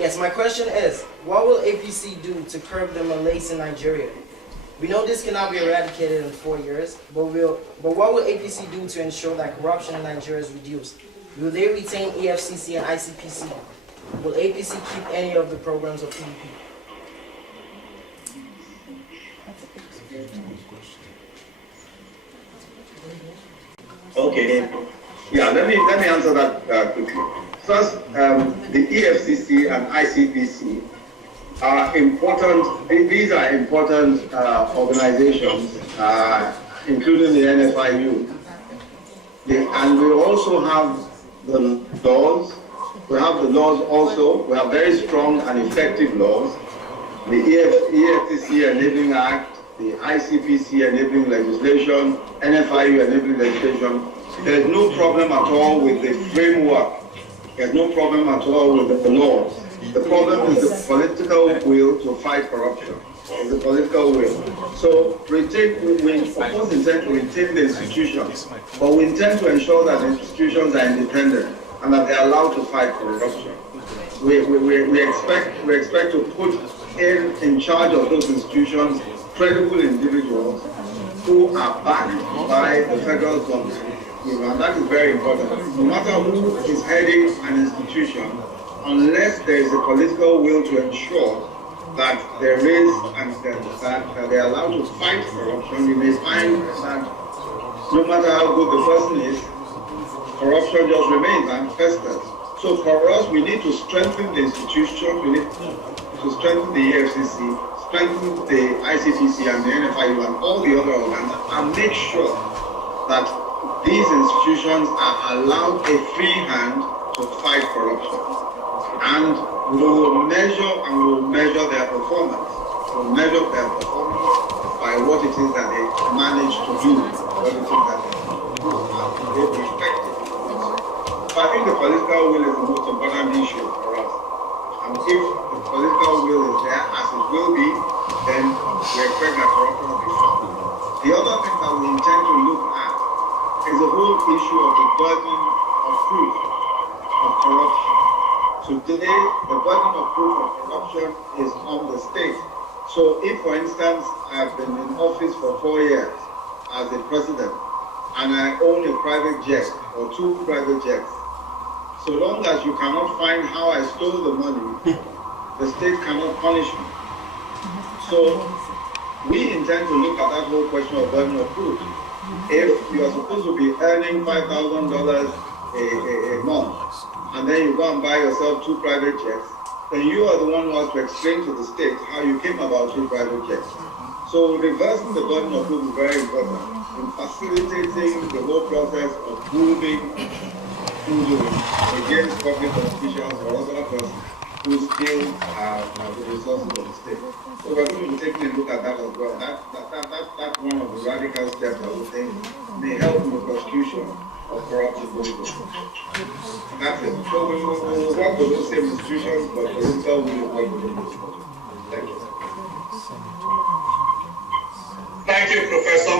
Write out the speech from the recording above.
Yes, my question is, what will APC do to curb the malaise in Nigeria? We know this cannot be eradicated in 4 years, but what will APC do to ensure that corruption in Nigeria is reduced? Will they retain EFCC and ICPC? Will APC keep any of the programs of PDP? Okay. Yeah, let me answer that quickly. First, the EFCC and ICPC are important. These are important organizations, including the NFIU. And we also have the laws. We have the laws also. We have very strong and effective laws. The EFCC Enabling Act, the ICPC Enabling Legislation, NFIU Enabling Legislation. There's no problem at all with the framework. There's no problem at all with the laws. The problem is the political will to fight corruption. It's the political will. So we of course intend to retain the institutions, but we intend to ensure that the institutions are independent and that they are allowed to fight corruption. We expect to put in charge of those institutions credible individuals who are backed by the federal government. And that is very important. No matter who is heading an institution, unless there is a political will to ensure that there is and that they are allowed to fight corruption, you may find that no matter how good the person is, corruption just remains and festers. So for us, we need to strengthen the institution, we need to strengthen the EFCC, strengthen the ICPC and the NFIU and all the other organs, and make sure that these institutions are allowed a free hand to fight corruption. And we will measure their performance. We'll measure their performance by what it is that they manage to do, what it is that they do, and they be effective. So I think the political will is the most important issue for us. And if the political will is there, as it will be, then we expect that corruption will be fought. The other thing that we intend to look at is the whole issue of the burden of proof of corruption. Today, the burden of proof of corruption is on the state. So if, for instance, I've been in office for 4 years as a president, and I own a private jet or 2 private jets, so long as you cannot find how I stole the money, the state cannot punish me. So we intend to look at that whole question of burden of proof. If you are supposed to be earning $5,000 a month, and then you go and buy yourself 2 private jets, then you are the one who has to explain to the state how you came about 2 private jets. So reversing the burden of proof is very important in facilitating the whole process of proving against public officials or other persons who steal the resources of the state. So we're going to be taking a look at that as well. That's one of the radical steps I would think may help in the prosecution of corruption. That's it. So we will work with those same institutions, but political will work with them. Thank you. Thank you, Professor.